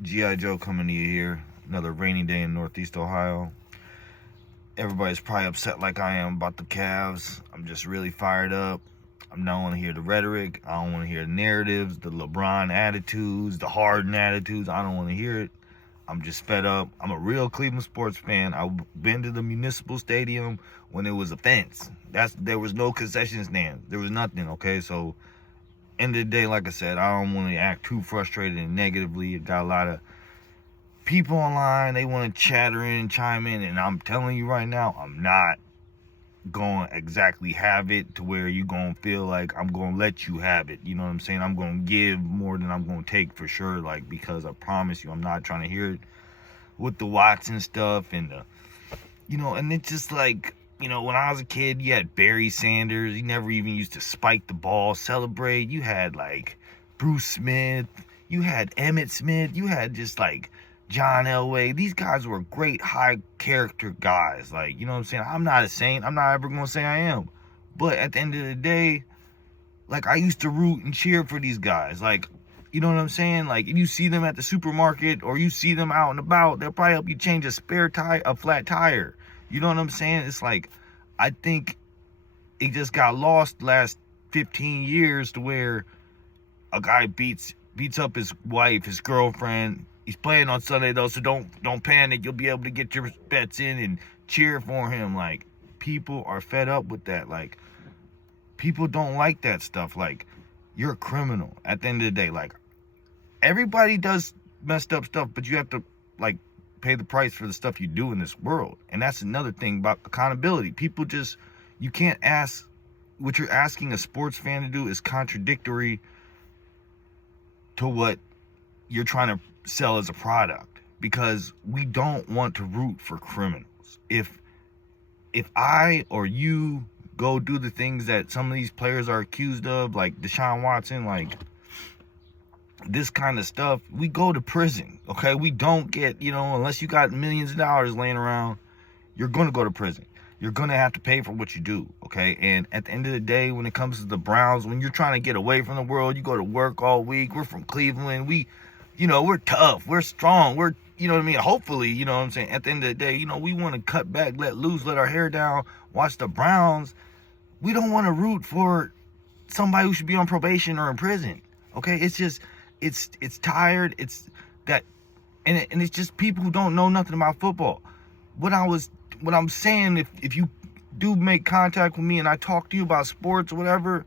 G.I. Joe coming to you here. Another rainy day in Northeast Ohio. Everybody's probably upset like I am about the Cavs. I'm just really fired up. I don't want to hear the rhetoric. I don't want to hear the narratives, the LeBron attitudes, the Harden attitudes. I don't want to hear it. I'm just fed up. I'm a real Cleveland sports fan. I've been to the Municipal Stadium when it was a fence. There was no concession stand. There was nothing, okay? So, end of the day, like I said, I don't want to act too frustrated and negatively. It got a lot of people online. They want to chatter in, chime in, and I'm telling you right now, I'm not going to exactly have it to where you're going to feel like I'm going to let you have it. You know what I'm saying? I'm going to give more than I'm going to take for sure, like, because I promise you I'm not trying to hear it with the Watson stuff and the, and it's just like, when I was a kid, you had Barry Sanders. He never even used to spike the ball, celebrate. You had like Bruce Smith. You had Emmett Smith. You had just like John Elway. These guys were great high character guys. Like, you know what I'm saying? I'm not a saint. I'm not ever going to say I am. But at the end of the day, like, I used to root and cheer for these guys. Like, you know what I'm saying? Like, if you see them at the supermarket or you see them out and about, they'll probably help you change a flat tire. You know what I'm saying? It's like, I think it just got lost the last 15 years to where a guy beats up his wife, his girlfriend. He's playing on Sunday though, so don't panic. You'll be able to get your bets in and cheer for him. Like, people are fed up with that. Like, people don't like that stuff. Like, you're a criminal at the end of the day. Like, everybody does messed up stuff, but you have to, like, pay the price for the stuff you do in this world. And that's another thing about accountability. People just, you can't ask, what you're asking a sports fan to do is contradictory to what you're trying to sell as a product, because we don't want to root for criminals. If I or you go do the things that some of these players are accused of, like Deshaun Watson, like this kind of stuff, we go to prison, okay? We don't get, unless you got millions of dollars laying around, you're going to go to prison. You're going to have to pay for what you do, okay? And at the end of the day, when it comes to the Browns, when you're trying to get away from the world, you go to work all week. We're from Cleveland. We're tough. We're strong. We're, you know what I mean? Hopefully, you know what I'm saying? At the end of the day, we want to cut back, let loose, let our hair down, watch the Browns. We don't want to root for somebody who should be on probation or in prison, okay? It's just, it's tired. It's that, and it's just people who don't know nothing about football. What I'm saying, if you do make contact with me and I talk to you about sports or whatever,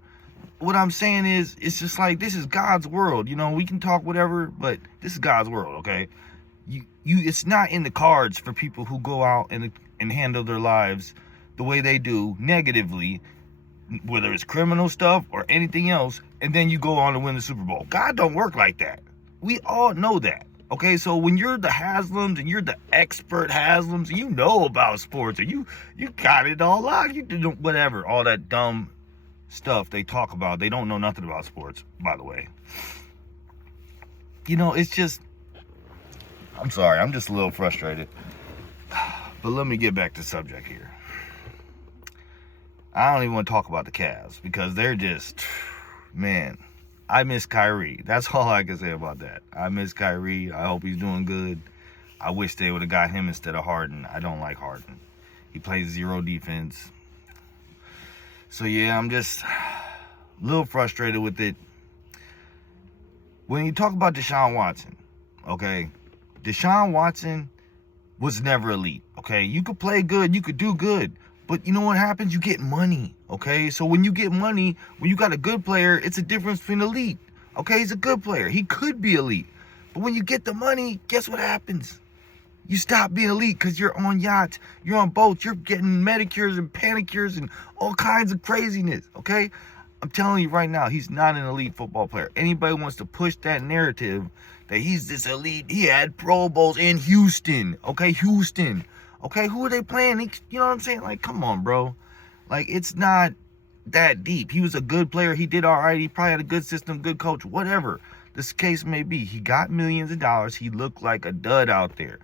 what I'm saying is, it's just like, this is God's world. We can talk whatever, but this is God's world, okay? It's not in the cards for people who go out and handle their lives the way they do negatively, whether it's criminal stuff or anything else, and then you go on to win the Super Bowl. God don't work like that. We all know that. Okay, so when you're the Haslams and you're the expert Haslams, you know about sports, and you got it all out. You do whatever, all that dumb stuff they talk about. They don't know nothing about sports, by the way. It's just, I'm sorry, I'm just a little frustrated. But let me get back to subject here. I don't even want to talk about the Cavs because they're just, man, I miss Kyrie. That's all I can say about that. I miss Kyrie. I hope he's doing good. I wish they would have got him instead of Harden. I don't like Harden. He plays zero defense. So, yeah, I'm just a little frustrated with it. When you talk about Deshaun Watson, okay, Deshaun Watson was never elite, okay? You could play good. You could do good. But you know what happens? You get money, okay? So when you get money, when you got a good player, it's a difference between elite, okay? He's a good player. He could be elite. But when you get the money, guess what happens? You stop being elite because you're on yachts, you're on boats, you're getting manicures and panicures and all kinds of craziness, okay? I'm telling you right now, he's not an elite football player. Anybody wants to push that narrative that he's this elite, he had Pro Bowls in Houston, okay? Houston. Okay, who are they playing? You know what I'm saying? Like, come on, bro. Like, it's not that deep. He was a good player. He did all right. He probably had a good system, good coach, whatever this case may be. He got millions of dollars. He looked like a dud out there.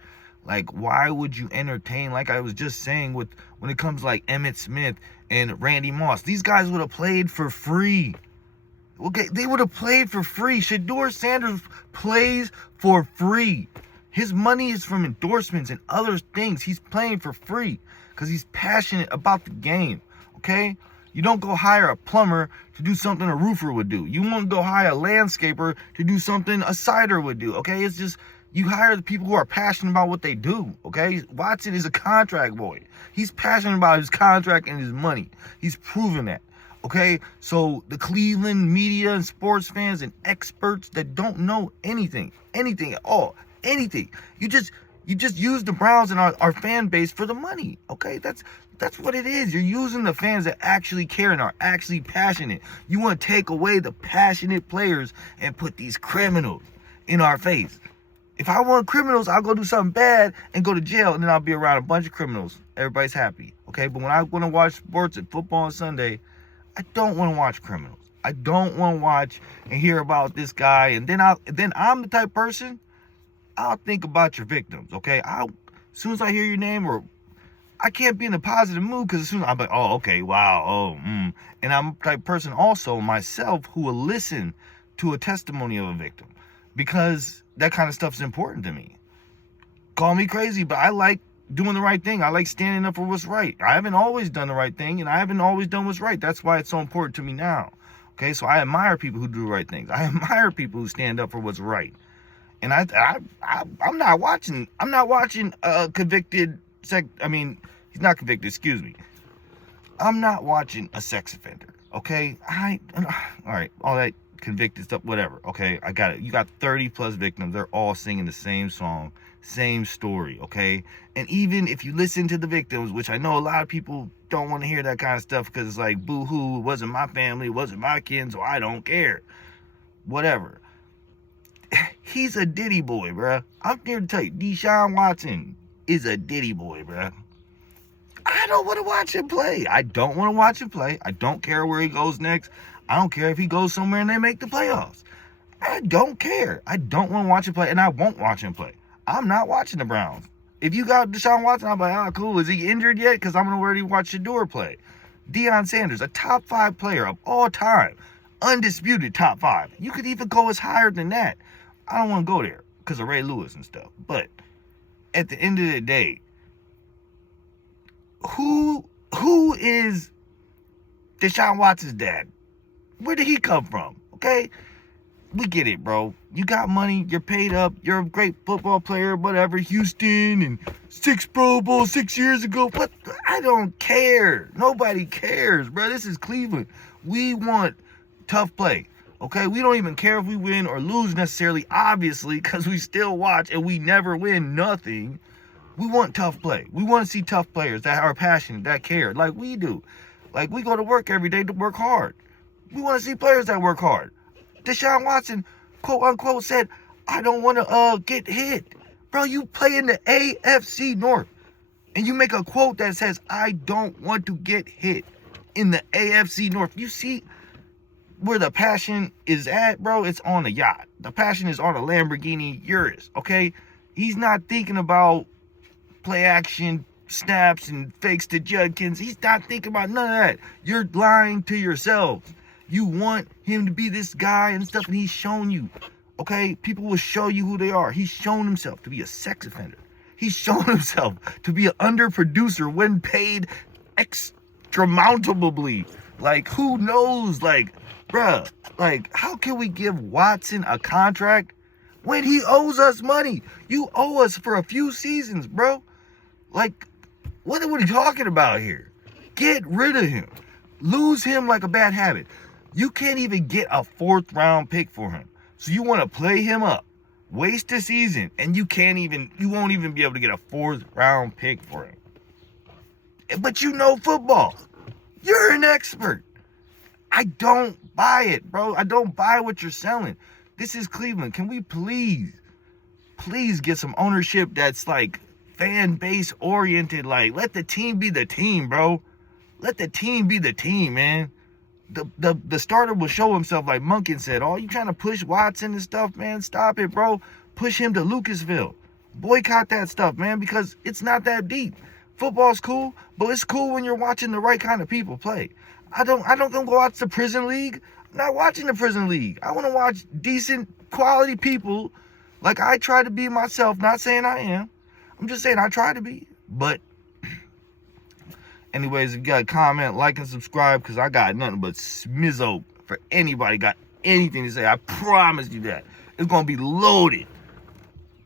Like, why would you entertain, like I was just saying, when it comes like Emmett Smith and Randy Moss, these guys would have played for free. Okay, they would have played for free. Shedeur Sanders plays for free. His money is from endorsements and other things. He's playing for free because he's passionate about the game, okay? You don't go hire a plumber to do something a roofer would do. You won't go hire a landscaper to do something a cider would do, okay? It's just, you hire the people who are passionate about what they do, okay? Watson is a contract boy. He's passionate about his contract and his money. He's proven that. Okay, so the Cleveland media and sports fans and experts that don't know anything at all, anything. You just use the Browns and our fan base for the money. Okay, that's what it is. You're using the fans that actually care and are actually passionate. You want to take away the passionate players and put these criminals in our face. If I want criminals, I'll go do something bad and go to jail, and then I'll be around a bunch of criminals. Everybody's happy. Okay, but when I want to watch sports and football on Sunday, I don't want to watch criminals. I don't want to watch and hear about this guy. And then I'm the type of person, I'll think about your victims, okay? As soon as I hear your name, or I can't be in a positive mood, because as soon as I'm like, oh, okay, wow, And I'm the type of person also myself who will listen to a testimony of a victim, because that kind of stuff is important to me. Call me crazy, but I like doing the right thing. I like standing up for what's right. I haven't always done the right thing, and I haven't always done what's right. That's why it's so important to me now. Okay, so I admire people who do the right things. I admire people who stand up for what's right. And I'm not watching a convicted he's not convicted, excuse me. I'm not watching a sex offender. Okay? All right, all that convicted stuff, whatever. Okay, I got it. You got 30 plus victims. They're all singing the same song, same story, okay? And even if you listen to the victims, which I know a lot of people don't want to hear that kind of stuff because it's like, boo-hoo, it wasn't my family, it wasn't my kids, so I don't care. Whatever. He's a Diddy boy, bruh. I'm here to tell you, Deshaun Watson is a Diddy boy, bruh. I don't want to watch him play. I don't want to watch him play. I don't care where he goes next. I don't care if he goes somewhere and they make the playoffs. I don't care. I don't want to watch him play, and I won't watch him play. I'm not watching the Browns. If you got Deshaun Watson, I'm like, cool. Is he injured yet? Because I'm going to already watch Shedeur play. Deion Sanders, a top 5 player of all time. Undisputed top 5. You could even go as higher than that. I don't want to go there because of Ray Lewis and stuff. But at the end of the day, who is Deshaun Watson's dad? Where did he come from? Okay? We get it, bro. You got money. You're paid up. You're a great football player, whatever. Houston and 6 Pro Bowls 6 years ago. But I don't care. Nobody cares, bro. This is Cleveland. We want tough play. Okay? We don't even care if we win or lose necessarily, obviously, because we still watch and we never win nothing. We want tough play. We want to see tough players that are passionate, that care, like we do. Like we go to work every day to work hard. We want to see players that work hard. Deshaun Watson, quote unquote, said, I don't want to get hit. Bro, you play in the AFC North. And you make a quote that says, I don't want to get hit in the AFC North. You see where the passion is at, bro? It's on a yacht. The passion is on a Lamborghini Urus, okay? He's not thinking about play action snaps and fakes to Judkins. He's not thinking about none of that. You're lying to yourselves. You want him to be this guy and stuff, and he's shown you, okay? People will show you who they are. He's shown himself to be a sex offender. He's shown himself to be an underproducer when paid extramountably. Like, who knows? Like, bruh, like, how can we give Watson a contract when he owes us money? You owe us for a few seasons, bro. Like, what are we talking about here? Get rid of him. Lose him like a bad habit. You can't even get a 4th round pick for him. So you want to play him up, waste a season, and you won't even be able to get a 4th round pick for him. But you know football. You're an expert. I don't buy it, bro. I don't buy what you're selling. This is Cleveland. Can we please get some ownership that's like fan base oriented? Like, let the team be the team, bro. Let the team be the team, man. The starter will show himself, like Munkin said. Oh, you trying to push Watson and stuff, man? Stop it, bro. Push him to Lucasville. Boycott that stuff, man, because it's not that deep. Football's cool, but it's cool when you're watching the right kind of people play. I don't go watch the prison league. I'm not watching the Prison League. I want to watch decent, quality people like I try to be myself. Not saying I am. I'm just saying I try to be. But anyways, if you got a comment, like, and subscribe, because I got nothing but smizzo for anybody got anything to say. I promise you that. It's going to be loaded.